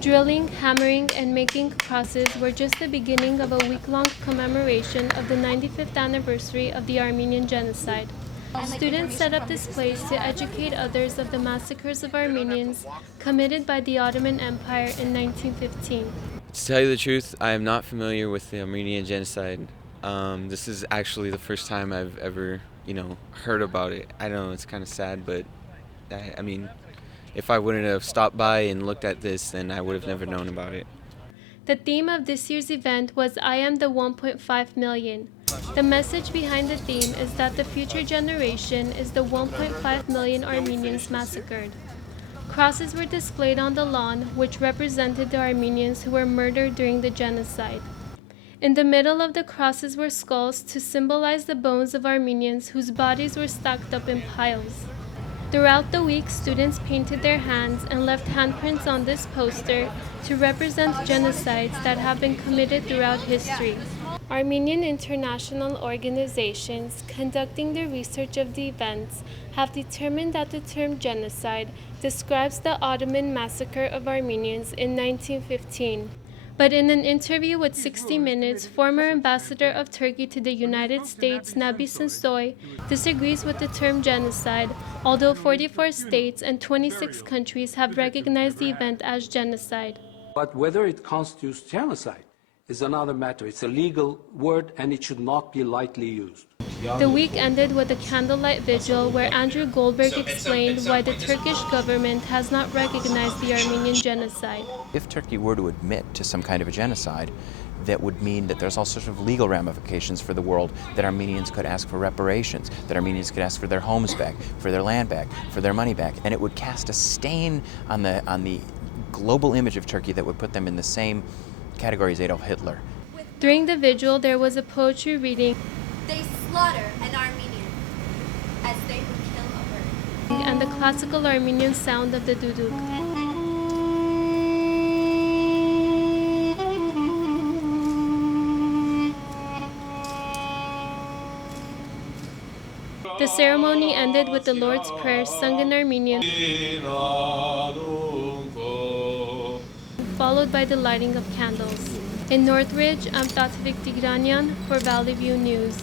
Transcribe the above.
Drilling, hammering, and making crosses were just the beginning of a week-long commemoration of the 95th anniversary of the Armenian Genocide. Students set up this place to educate others of the massacres of Armenians committed by the Ottoman Empire in 1915. To tell you the truth, I am not familiar with the Armenian Genocide. This is actually the first time I've ever, heard about it. I know it's kind of sad, but I mean, if I wouldn't have stopped by and looked at this, then I would have never known about it. The theme of this year's event was I am the 1.5 million. The message behind the theme is that the future generation is the 1.5 million Armenians massacred. Crosses were displayed on the lawn, which represented the Armenians who were murdered during the genocide. In the middle of the crosses were skulls to symbolize the bones of Armenians whose bodies were stacked up in piles. Throughout the week, students painted their hands and left handprints on this poster to represent genocides that have been committed throughout history. Armenian international organizations conducting the research of the events have determined that the term genocide describes the Ottoman massacre of Armenians in 1915. But in an interview with 60 Minutes, former ambassador of Turkey to the United States, Nabi Sensoy, disagrees with the term genocide, although 44 states and 26 countries have recognized the event as genocide. But whether it constitutes genocide is another matter. It's a legal word and it should not be lightly used. The week ended with a candlelight vigil where Andrew Goldberg explained why the Turkish government has not recognized the Armenian genocide. If Turkey were to admit to some kind of a genocide, that would mean that there's all sorts of legal ramifications for the world, that Armenians could ask for reparations, that Armenians could ask for their homes back, for their land back, for their money back, and it would cast a stain on the global image of Turkey that would put them in the same category as Adolf Hitler. During the vigil, there was a poetry reading. They slaughter an Armenian as they would kill a bird. And the classical Armenian sound of the duduk. The ceremony ended with the Lord's Prayer sung in Armenian, followed by the lighting of candles. In Northridge, I'm Tatevik Tigranyan for Valley View News.